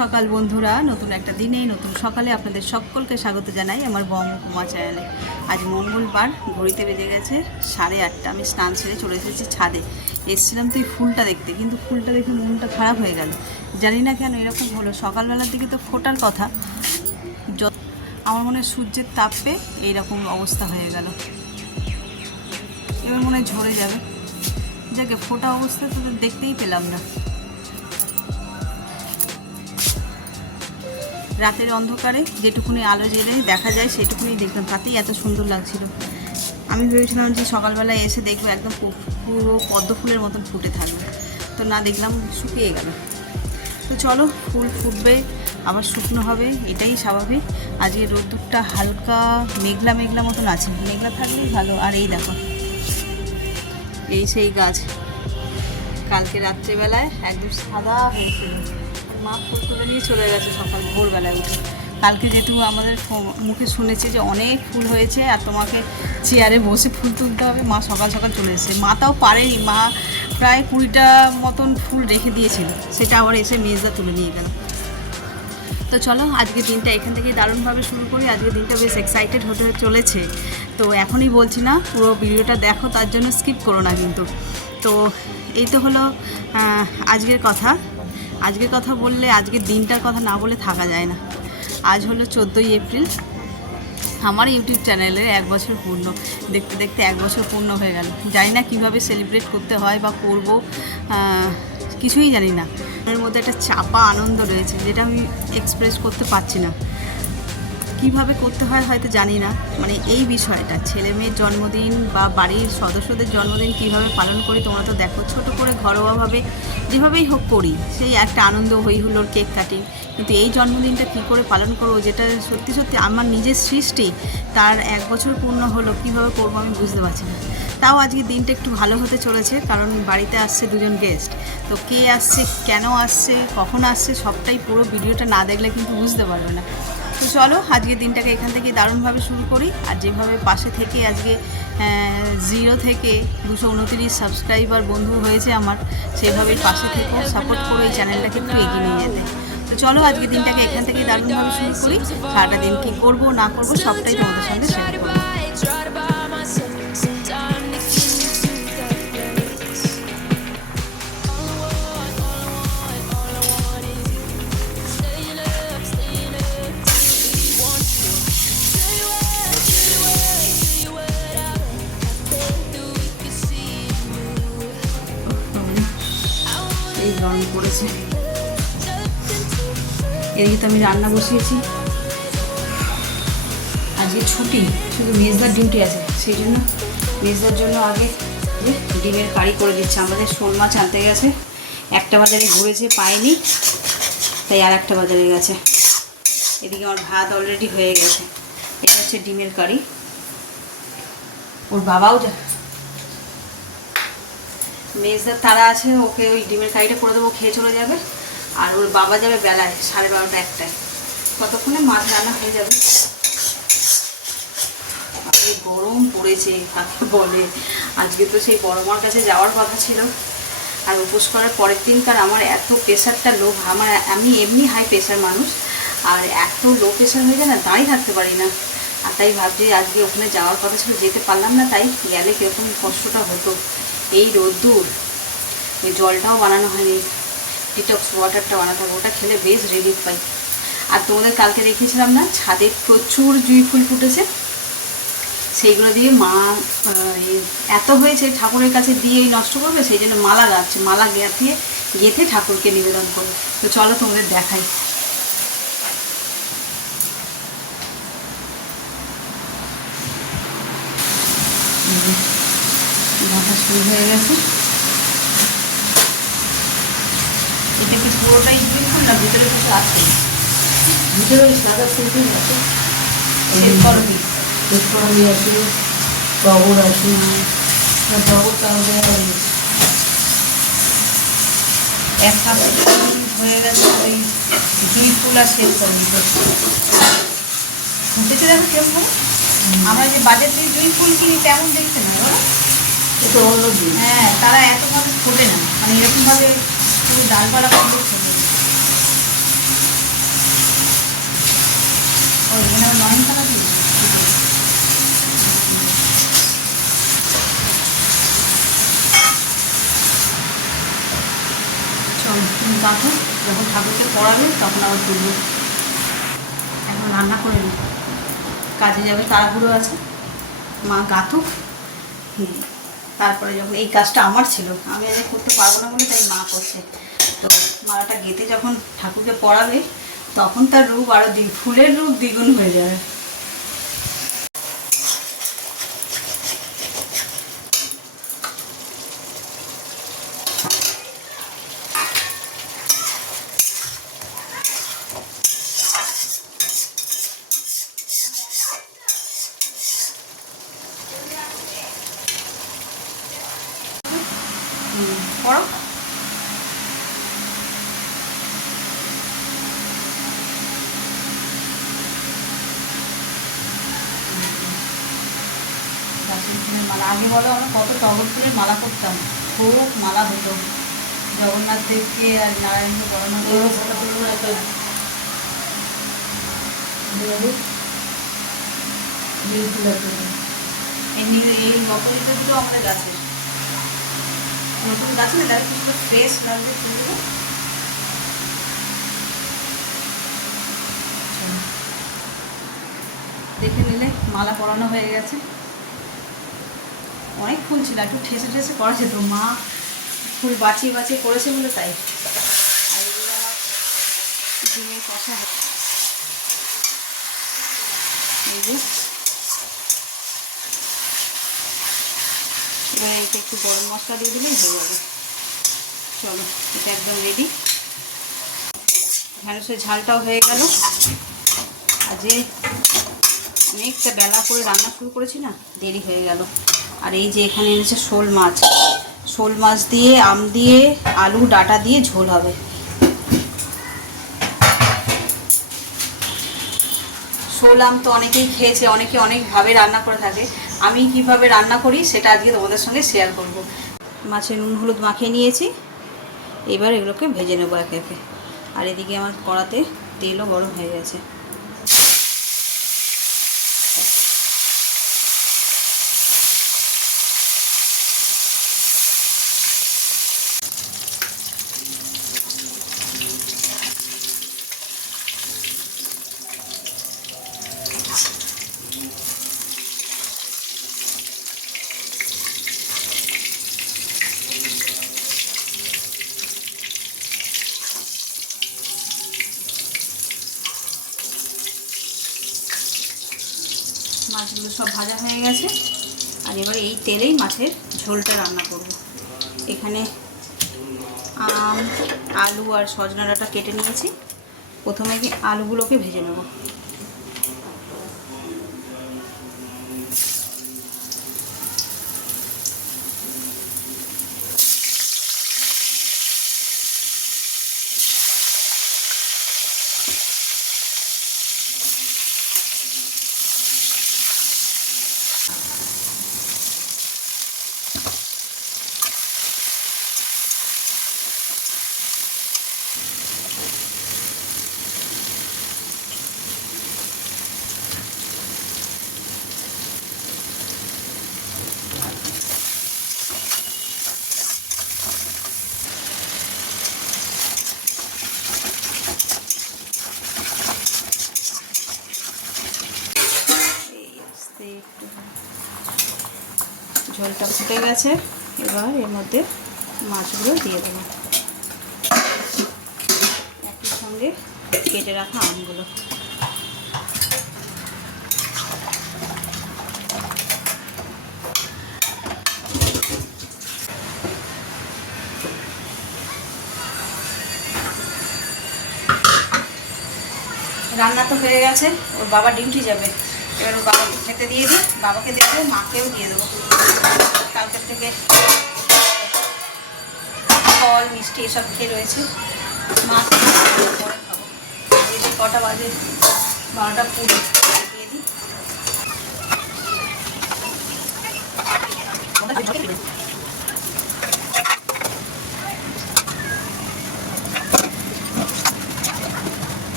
সকাল বন্ধুরা, নতুন একটা দিনে নতুন সকালে আপনাদের সকলকে স্বাগত জানাই আমার বঙ্গকুমা চ্যানেলে। আজ মঙ্গলবার, ঘড়িতে বেজে গেছে 8:30। আমি স্নান সেরে চলে এসেছি ছাদে। এসেছিলাম তো এই ফুলটা দেখতে, কিন্তু ফুলটা দেখে মনটা খারাপ হয়ে গেল। জানি না কেন এরকম হলো। সকালবেলার দিকে তো ফোটার কথা, আমার মনে হয় সূর্যের তাপে এইরকম অবস্থা হয়ে গেল। এবার মনে হয় ঝরে যাবে। যাকে ফোটা অবস্থা তো দেখতেই পেলাম না। রাতের অন্ধকারে যেটুকুনি আলো জেলে দেখা যায় সেটুকুনি দেখলাম, তাতেই এত সুন্দর লাগছিল। আমি ভেবেছিলাম যে সকালবেলায় এসে দেখবো একদম পুরো পদ্ম ফুলের মতন ফুটে থাকবে, তো না, দেখলাম শুকিয়ে গেল। তো চলো, ফুল ফুটবে আবার শুকনো হবে, এটাই স্বাভাবিক। আজকে রোদ্দুরটা হালকা মেঘলা মেঘলা মতন আছে, মেঘলা থাকলেই ভালো। আর এই দেখো, এই সেই গাছ কালকে রাত্রেবেলায় একদম সাদা হয়েছিল। মা ফুল তুলে নিয়ে চলে গেছে সকাল ভোরবেলায় উঠে। কালকে যেহেতু আমাদের মুখে শুনেছে যে অনেক ফুল হয়েছে আর তোমাকে চেয়ারে বসে ফুল তুলতে হবে, মা সকাল সকাল চলে এসেছে। মা তাও পারেনি, মা প্রায় 20টা মতন ফুল রেখে দিয়েছিল, সেটা আবার এসে মেজদা তুলে নিয়ে গেল। তো চলো, আজকে দিনটা এখান থেকেই দারুণভাবে শুরু করি। আজকে দিনটা বেশ এক্সাইটেড হতে চলেছে। তো এখনই বলছি না, পুরো ভিডিওটা দেখো, তার জন্য স্কিপ করো না কিন্তু। তো এই তো হলো আজকের কথা। আজকের কথা বললে আজকের দিনটার কথা না বলে থাকা যায় না। আজ হলো 14ই এপ্রিল। আমার ইউটিউব চ্যানেলের 1 বছর পূর্ণ। দেখতে দেখতে 1 বছর পূর্ণ হয়ে গেল। জানি না কীভাবে সেলিব্রেট করতে হয় বা করব, কিছুই জানি না। এর মধ্যে একটা চাপা আনন্দ রয়েছে, যেটা আমি এক্সপ্রেস করতে পারছি না। কিভাবে করতে হয় হয়তো জানি না। মানে এই বিষয়টা, ছেলে মেয়ের জন্মদিন বা বাড়ির সদস্যদের জন্মদিন কিভাবে পালন করি তোমরা তো দেখো, ছোট করে ঘরোয়াভাবে যেভাবেই হোক করি, সেই একটা আনন্দ, হই হুল্লোড়, কেক কাটিং। কিন্তু এই জন্মদিনটা কী করে পালন করবো, যেটা সত্যি সত্যি আমার নিজের সৃষ্টি, তার 1 বছর পূর্ণ হলো, কীভাবে করবো আমি বুঝতে পারছি না। তাও আজকে দিনটা একটু ভালো হতে চলেছে, কারণ বাড়িতে আসছে 2জন গেস্ট। তো কে আসছে, কেন আসছে, কখন আসছে, সবটাই পুরো ভিডিওটা না দেখলে কিন্তু বুঝতে পারবে না। তো চলো, আজকের দিনটাকে এখান থেকে দারুণভাবে শুরু করি। আর যেভাবে পাশে থেকে আজকে 0 থেকে 229 সাবস্ক্রাইবার বন্ধু হয়েছে আমার, সেভাবেই পাশে থেকে সাপোর্ট করে এই চ্যানেলটাকে একটু এগিয়ে নিয়ে যেতে। তো চলো, আজকের দিনটাকে এখান থেকেই দারুণভাবে শুরু করি। সারাটা দিন কী করবো না করবো সবটাই তোমাদের সঙ্গে শেয়ার করবো। এই গরম পড়েছে। এদিকে তো আমি রান্না বসিয়েছি। আজকে ছুটি, শুধু মেজদার ডিউটি আছে, সেই জন্য মেজদার জন্য আগে ডিমের কারি করে দিচ্ছে। আমাদের শোল মাছ আনতে গেছে, একটা বাজারে ঘুরেছে, পায়নি, তাই আর একটা বাজারে গেছে। এদিকে আমার ভাত অলরেডি হয়ে গেছে। এটা হচ্ছে ডিমের কারি। ওর বাবাও মেজদার তারা আছে, ওকে ওই ডিমের কারিটা করে দেবো, খেয়ে চলে যাবে। আর ওর বাবা যাবে বেলায় 12:30 1টায়। ততক্ষণে মাছ রান্না হয়ে যাবে। গরম পড়েছে কাকে বলে। আজকে তো সেই বড় মার কাছে যাওয়ার কথা ছিল, আর উপোস করার পরের দিনকার আমার এত প্রেশারটা লো। আমি এমনি হাই প্রেশার মানুষ, আর এত লো প্রেশার হয়ে যায় না, দাঁড়িয়ে থাকতে পারি না। আর তাই ভাবছি আজকে ওখানে যাওয়ার কথা ছিল, যেতে পারলাম না। তাই গেলে কীরকম কষ্টটা হতো, এই রোদ্দুর। ওই জলটাও বানানো হয়নি, ডিটক্স ওয়াটারটা বানাতে হবে, ওটা খেলে বেশ রিলিফ পাই। আর তোমাদের কালকে দেখিয়েছিলাম না, ছাদে প্রচুর জুঁই ফুল ফুটেছে। সেইগুলো দিয়ে মা এত হয়েছে, ঠাকুরের কাছে দিয়েই নষ্ট করবে, সেই জন্য মালা গাচ্ছে, মালা গেঁথে ঠাকুরকে নিবেদন করবে। তো চলো তোমাদের দেখাই। গাঁথা শুরু হয়ে গেছে। এটা কি পুরোটাই জুঁই ফুল না ভিতরে কিছু আছে? ভিতরে ওই সাদা ফুল আছে, করবি আছে, টগর আছে, টগর তাহলে এক কাপ হয়ে গেছে। এই জুঁই ফুল আর শেষ করবি ফুটেছে, দেখো কেমন। আমরা যে বাজার থেকে জুঁই ফুল কিনি তেমন দেখতে না, বলো, এটা অন্য জুঁই। হ্যাঁ, তারা এতভাবে ফোটে না, মানে এরকমভাবে পুরো ডালপালা করে ফোটে। এখানে আবার নয়ন খানা দিই। চল তুমি কাটো, যখন ঠাকুরকে পড়াবে তখন আবার তুলবো। এখন রান্না করে নিই, কাজে যাবে, তাড়াহুড়ো আছে। মা গাথুক, তারপরে যখন এই কাজটা আমার ছিল, আমি আজ করতে পারবো না বলে তাই মা করছে। তো মালাটা গেঁথে যখন ঠাকুরকে পড়াবে তখন তার রূপ আরও ফুলের রূপ দ্বিগুণ হয়ে যাবে। পড়ো। গাছের ফুলের মালা, আগে বলো আমরা কত টগর ফুলের মালা করতাম, খুব মালা হতো জগন্নাথ দেবকে আর নারায়ণকে পড়ানো। এই অপরিচিতগুলো আমাদের গাছের, নতুন গাছে না লাগে, কিছু ফ্রেশ লাগবে ফুলগুলো। দেখে নিলে মালা পরানো হয়ে গেছে। অনেক ফুল ছিল, একটু ঠেসে ঠেসে করা যেত, মা ফুল বাঁচিয়ে বাঁচিয়ে করেছে বলে তাই। আর এগুলো আমার ডিমের কষা, এবার এটা একটু গরম মশলা দিয়ে দিলেই হয়ে যাবে। চলো এটা একদম রেডি। ঢ্যাঁড়সের ঝালটাও হয়ে গেল। আজকে অনেকটা বেলা করে রান্না শুরু করেছি না, দেরি হয়ে গেল। আর এই যে এখানে এনেছে শোল মাছ, শোল মাছ দিয়ে আম দিয়ে আলু ডাঁটা দিয়ে ঝোল হবে। শোল আম তো অনেকেই খেয়েছে, অনেকে অনেকভাবে রান্না করে থাকে। আমি কিভাবে রান্না করি সেটা আজকে তোমাদের সঙ্গে শেয়ার করব। মাছে নুন হলুদ মাখিয়ে নিয়েছি, এবার এগুলোকে ভেজে নেবো একে একে। আর এদিকে আমার কড়াতে তেলও গরম হয়ে গেছে। মাছগুলো সব ভাজা হয়ে গেছে, আর এবার এই তেলেই মাছের ঝোলটা রান্না করব। এখানে আম আলু আর সজনা ডাঁটা কেটে নিয়েছি। প্রথমে আলুগুলোকে ভেজে নেব। ঝোলটা ফুটে গেছে, এবার এর মধ্যে মাছগুলো দিয়ে দেবো, একই সঙ্গে কেটে রাখা আমগুলো। রান্না তো হয়ে গেছে, ওর বাবা ডিউটি যাবে, এবার ওর বাবাকে খেতে দিয়ে দিই। বাবাকে দেবো, মাকেও দিয়ে দেবো। কালকের থেকে ফল মিষ্টি এসব খেয়ে রয়েছে, মাকে পরে খাবো। এই যে কটা বাজে, 12টা 20 দিয়ে দিই।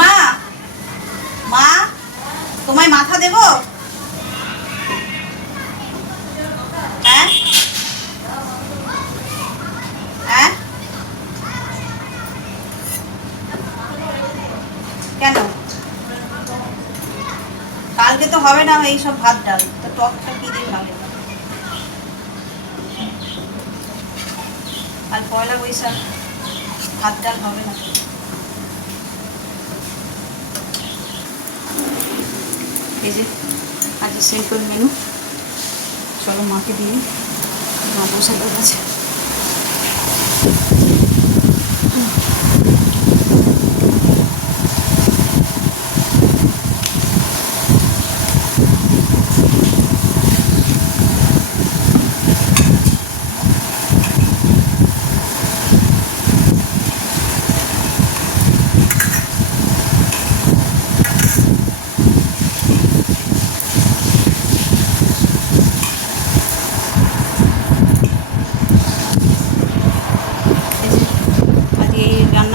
মা, মা তোমায় মাথা দেব? হ্যাঁ হ্যাঁ, কেন? কালকে তো হবে না এই সব ভাত ডাল, তো টকটা কি দিন হবে? আর পয়লা বৈশাখ ভাত ডাল হবে না। এই যে আজ সিম্পল মেনু। চলো মাকে দিয়ে মা বসে গেছে।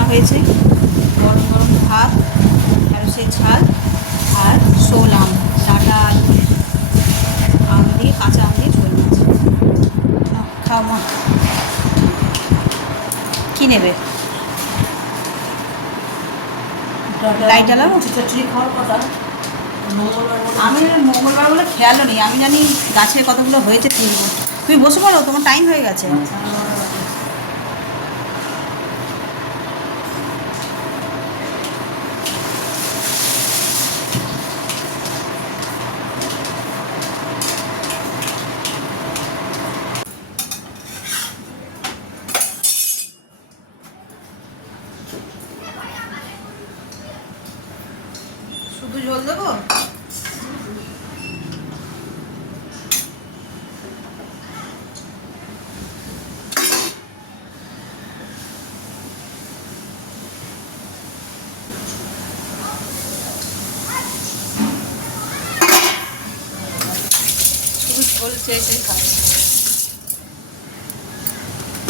হয়েছে গরম গরম ভাত, ঢেঁড়সের ঝাল আর শোল আম, ডাটা আম দিয়ে, কাঁচা আম দিয়ে ঝোল মাছ। খাও মা। কী নেবে? লাইট জ্বালাবো? খিচুড়ি খাওয়ার কথা। আমি মঙ্গলবার বলে খেয়ালও নেই, আমি জানি গাছের কতগুলো হয়েছে তুলব। তুমি বসে পড়ো, তোমার টাইম হয়ে গেছে। শুধু ঝোল দেবো? শুধু ঝোল চেয়ে চেয়ে খাচ্ছি।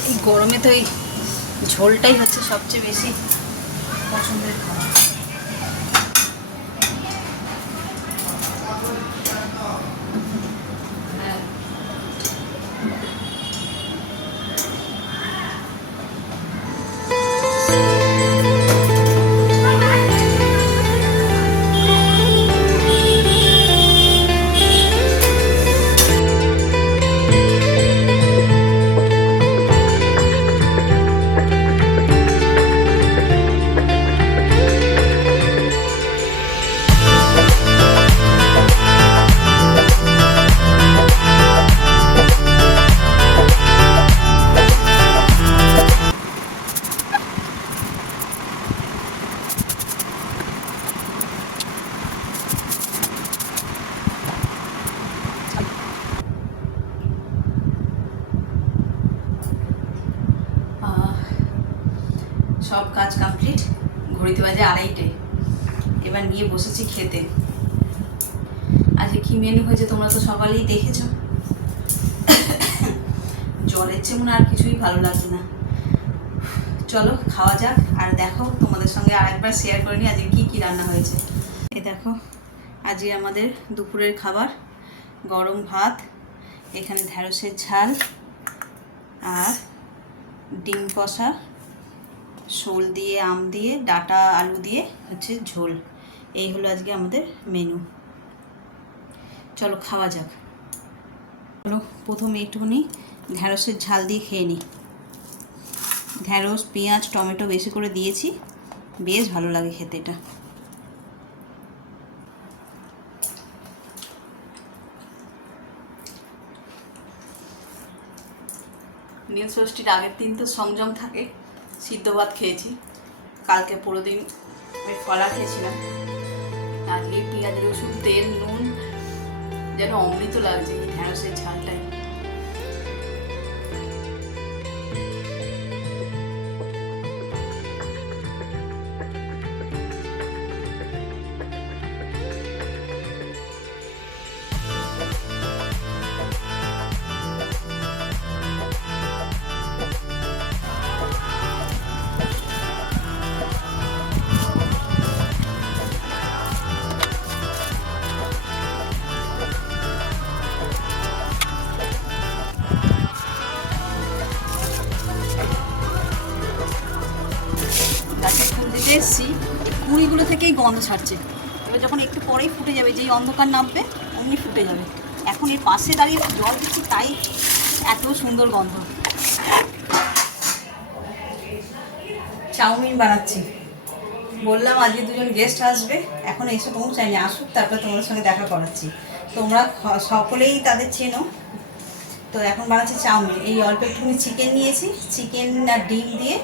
এই গরমে তো এই ঝোলটাই হচ্ছে সবচেয়ে বেশি পছন্দের খাবার। সব কাজ কমপ্লিট, ঘড়িতে বাজে 2:30। এবার নিয়ে বসেছি খেতে। আজকে কি মেনু হয়েছে তোমরা তো সকালেই দেখেছো। জলের চেয়ে মনে আর কিছুই ভালো লাগছে না। চলো খাওয়া যাক, আর দেখো তোমাদের সঙ্গে আরেকবার শেয়ার করে নিই আজকে কি রান্না হয়েছে। এই দেখো আজকে আমাদের দুপুরের খাবার, গরম ভাত, এখানে ঢেঁড়সের ঝাল আর ডিম কষা, শোল দিয়ে, আম দিয়ে, ডাটা আলু দিয়ে হচ্ছে ঝোল। এই হলো আজকে আমাদের মেনু। চলো খাওয়া যাক। চলো প্রথমে একটুখানি ঢেঁড়সের ঝাল দিয়ে খেয়ে নিই। ঢেঁড়স, পেঁয়াজ, টমেটো বেশি করে দিয়েছি, বেশ ভালো লাগে খেতে এটা। নীল ষষ্ঠীর আগের দিন তো সংযম থাকে, সিদ্ধ ভাত খেয়েছি। কালকে পুরো দিন আমি ফলা খেয়েছিলাম। আজকে পেঁয়াজ, রসুন, তেল, নুন যেন অমৃত লাগছে এই ঢেঁড়সের ঝালটাই। এসেছি, কুড়িগুলো থেকেই গন্ধ ছাড়ছে। এবার যখন একটু পরেই ফুটে যাবে, যেই অন্ধকার নামবে অমনি ফুটে যাবে। এখন এর পাশে দাঁড়িয়ে জল দিচ্ছি, তাই এত সুন্দর গন্ধ। চাউমিন বানাচ্ছি, বললাম আজকে দুজন গেস্ট আসবে, এখন এসে পৌঁছায়নি, আসুক তারপর তোমাদের সঙ্গে দেখা করাচ্ছি। তোমরা সকলেই তাদের চেনো। তো এখন বানাচ্ছি চাউমিন। এই অল্প একটুখানি চিকেন নিয়েছি, চিকেন আর ডিম দিয়ে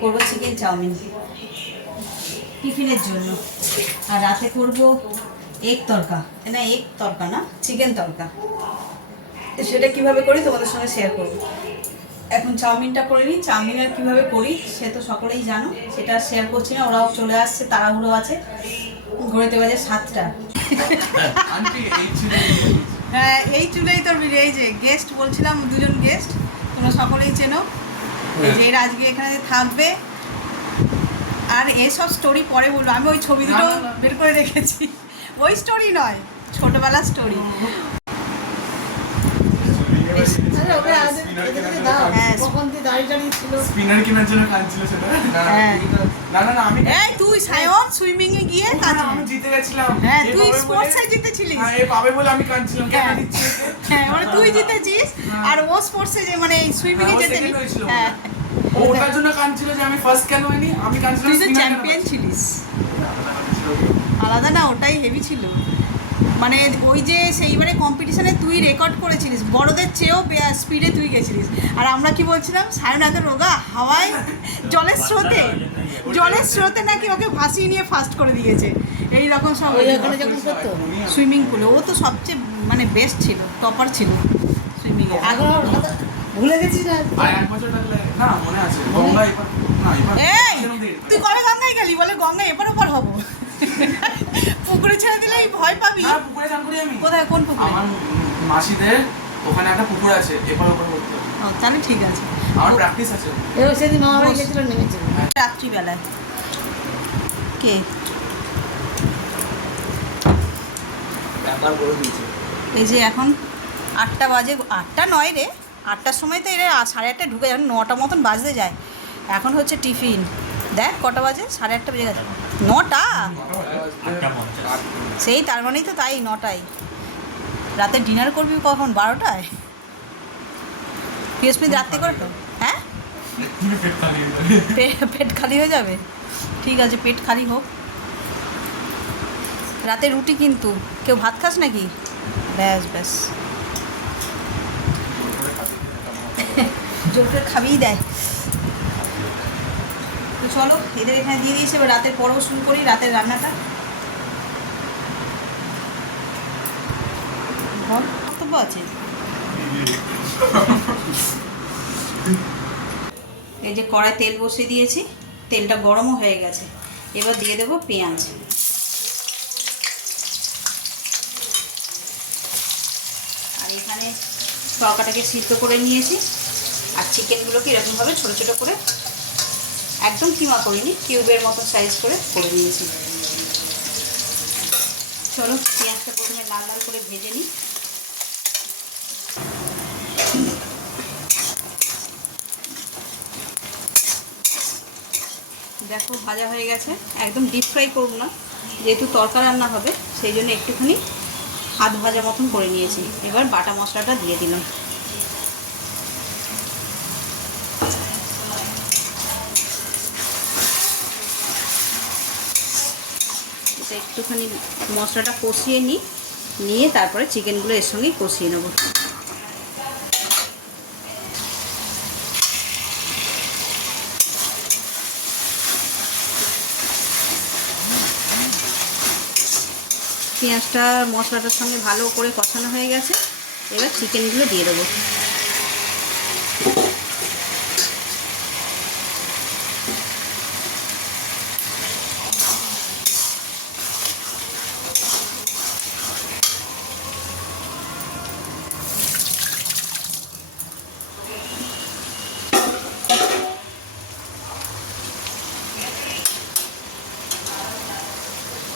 করবো চিকেন চাউমিন টিফিনের জন্য। আর রাতে করব এগ তড়কা, না এগ তড়কা না, চিকেন তড়কা। তো সেটা কীভাবে করি তোমাদের সঙ্গে শেয়ার করবো। এখন চাউমিনটা করে নিই। চাউমিন আর কীভাবে করি সে তো সকলেই জানো, সেটা শেয়ার করছি না। ওরাও চলে আসছে, তাড়াহুড়ো আছে, ঘুরেতে বাজে 7টা। হ্যাঁ, এই চুলেই তোর বিয়ে। এই যে গেস্ট বলছিলাম, দুজন গেস্ট, তোমরা সকলেই চেনো। এই যে এরা আজকে এখানে থাকবে। আর এসব স্টোরি পরে বলবো, আমি ওই ছবি দুটো বের করে রেখেছি। ওই স্টোরি নয়, ছোটবেলার স্টোরি। তুই সায়ন সুইমিং এ গিয়ে আমি জিতে গেছিলাম। হ্যাঁ, তুই স্পোর্টসে জিতেছিলিস। হ্যাঁ, পাবে বলে আমি কাঁদছিলাম। হ্যাঁ, মানে তুই জিতেছিস আর ও স্পোর্টসে যে মানে সুইমিং এ জিতেছিস। হ্যাঁ, ওটার জন্য কাঁদছিল যে আমি ফার্স্ট কেন হইনি, আমি কাঁদছিলাম। তুই তো চ্যাম্পিয়ন ছিলিস। আলাদা না, ওটাই হেভি ছিল। মানে ওই যে সেইবারে কম্পিটিশনে তুই রেকর্ড করেছিলিস, বড়দের চেয়েও স্পিডে তুই গেছিলিস। আর আমরা কি বলছিলাম, সায়ন এত রোগা, হাওয়ায় জলের স্রোতে নাকি ওকে ভাসিয়ে নিয়ে ফার্স্ট করে দিয়েছে। এই রকম সব সুইমিং পুলে ও তো সবচেয়ে মানে বেস্ট ছিল, টপার ছিল সুইমিংয়ে। ভুলে গেছিস না? এই তুই কবে গঙ্গায় গেলি? বলে গঙ্গায় এপার ওপার হবো। পুকুরে ছেড়ে দিলে ভয় পাবি। না, পুকুরে চান করি আমি। কোথায়, কোন পুকুর? আমার মাসিদের ওখানে একটা পুকুর আছে, এপার ওপার করতে। তাহলে ঠিক আছে, আমার প্র্যাকটিস আছে। এবার সেদিন মামা বাড়ি গেছিল, নেমেছিল রাত্রিবেলায়। কে ব্যাপার বলে দিয়েছে? এই যে এখন 8টা বাজে, 8টা নয় রে, 8টার সময় তো এরা 8:30 ঢুকে, যখন 9টা মতন বাজতে যায়। এখন হচ্ছে টিফিন। দেখ কটা বাজে, 8:30 বেজে গেছে। 9টা সেই, তার মানেই তো তাই, 9টায়। রাতে ডিনার করবি কখন? 12টায়? বৃহস্পতি রাত্রে করে তো। হ্যাঁ, পেট খালি হয়ে যাবে। ঠিক আছে, পেট খালি হোক। রাতে রুটি, কিন্তু কেউ ভাত খাস নাকি? ব্যাস ব্যাস, জোর করে খাবিই দেয়। তো চলো, এদের এখানে দিয়ে দিয়েছে। এবার রাতের পরেও শুরু করি রাতের রান্নাটা। কর্তব্য আছে। এই যে কড়াই তেল বসিয়ে দিয়েছি, তেলটা গরমও হয়ে গেছে। এবার দিয়ে দেবো পেঁয়াজ। আর এখানে তরকাটাকে সিদ্ধ করে নিয়েছি, আর চিকেনগুলোকে এরকমভাবে ছোটো ছোটো করে, একদম কিমা করিনি, কিউবের মতো সাইজ করে নিয়েছি। চলো, পেঁয়াজটা প্রথমে লাল লাল করে ভেজে নিই। দেখো ভাজা হয়ে গেছে। একদম ডিপ ফ্রাই করব না, যেহেতু তরকা রান্না হবে, সেই জন্য একটুখানি হাত ভাজা মতন করে নিয়েছি। এবার বাটা মশলাটা দিয়ে দিলাম। এটা একটুখানি মশলাটা কষিয়ে নিয়ে তারপরে চিকেনগুলো এর সঙ্গেই কষিয়ে নেব। পেঁয়াজটা মশলাটার সঙ্গে ভালো করে কষানো হয়ে গেছে। এবার চিকেনগুলো দিয়ে দেবো।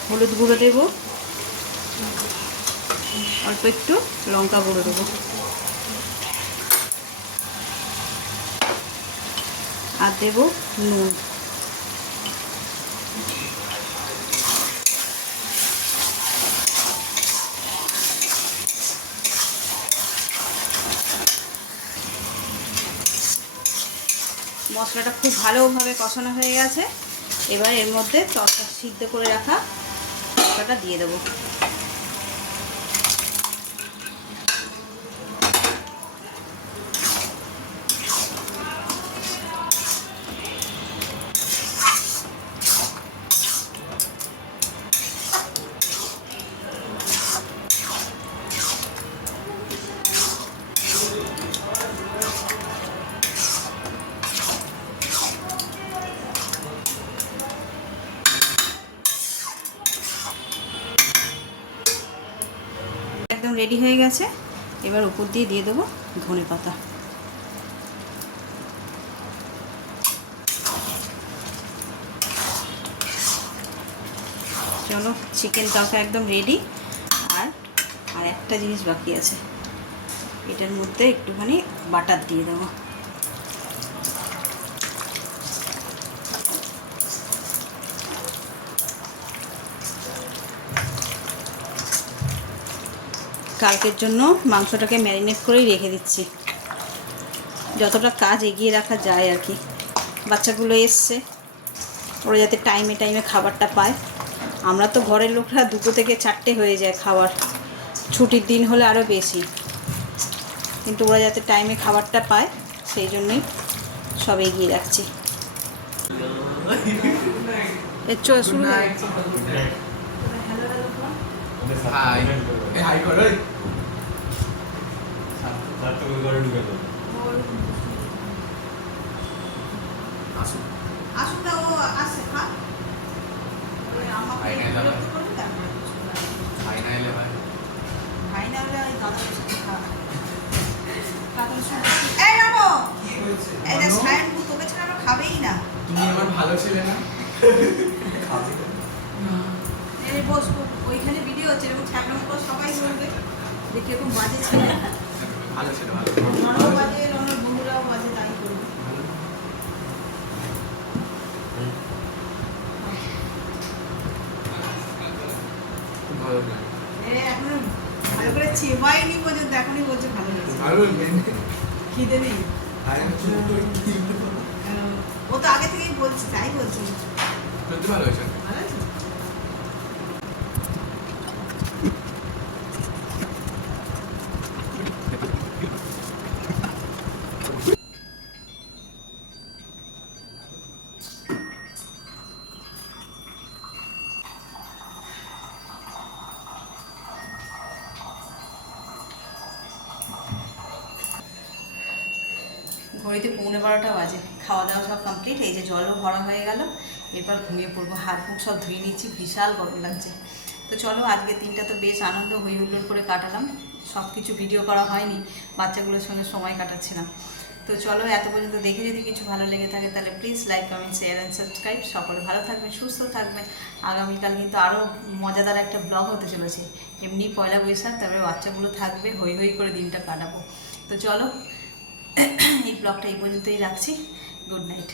হলুদ গুঁড়ো দেবো, অল্প একটু লঙ্কা গুঁড়ো দেবো, আর দেবো নুন। মশলাটা খুব ভালোভাবে কষানো হয়ে গেছে। এবার এর মধ্যে তরকারি সিদ্ধ করে রাখা তরকারিটা দিয়ে দেবো। একদম রেডি হয়ে গেছে। এবার উপর দিয়ে দেবো ধনেপাতা। চলো, চিকেন তরকা একদম রেডি। আর একটা জিনিস বাকি আছে, এটার মধ্যে একটুখানি বাটার দিয়ে দেবো। কালকের জন্য মাংসটাকে ম্যারিনেট করেই রেখে দিচ্ছি, যতটা কাজ এগিয়ে রাখা যায় আর কি। বাচ্চাগুলো এসছে, ওরা যাতে টাইমে টাইমে খাবারটা পায়। আমরা তো ঘরের লোকরা 2 থেকে 4টে হয়ে যায় খাবার, ছুটির দিন হলে আরও বেশি, কিন্তু ওরা যাতে টাইমে খাবারটা পায় সেই জন্যই সব এগিয়ে রাখছি। শুরু হয়ে গেছে। আসুনটা ও আসছে খা আমাকে ভাই না হলে দাদা তোকে ছাড়া খাবেই না। তুমি আমার ভালো ছেলে না? বস, ওইখানে ভিডিও হচ্ছে, এরকম ছাগলাম করে সবাই বলবে যে কিরকম বাজে ছেলে। ভালো ছেলে, ভালো। ওনারাও বাজে, ওনার বন্ধুরাও বাজে, তাই করবে। ভালো না। এখন ভালো করে চেবাইনি পর্যন্ত, এখনই বলছে ভালো হয়েছে। ভালো খিদে নেই। ও তো আগে থেকেই বলছে, তাই বলছে। সত্যি ভালো হয়েছে। ভালো হয়েছে। ঘড়িতে 11:15 বাজে, খাওয়া দাওয়া সব কমপ্লিট। এই যে জলও ভরা হয়ে গেল, এরপর ঘুমিয়ে পড়বো। হাত মুখ সব ধুয়ে নিচ্ছি, বিশাল গরম লাগছে। তো চলো, আজকের দিনটা তো বেশ আনন্দ হই হুল্লোড় করে কাটালাম। সব কিছু ভিডিও করা হয়নি, বাচ্চাগুলোর সঙ্গে সময় কাটাচ্ছিলাম। তো চলো, এত পর্যন্ত দেখে যদি কিছু ভালো লেগে থাকে তাহলে please like, comment, share and subscribe. সকলে ভালো থাকবেন, সুস্থ থাকবেন। আগামীকাল কিন্তু আরও মজাদার একটা ব্লগ হতে চলেছে। এমনি পয়লা বৈশাখ, তারপরে বাচ্চাগুলো থাকবে, হই হই করে দিনটা কাটাবো। তো চলো, এই ব্লগটা এই পর্যন্তই রাখছি। Good night.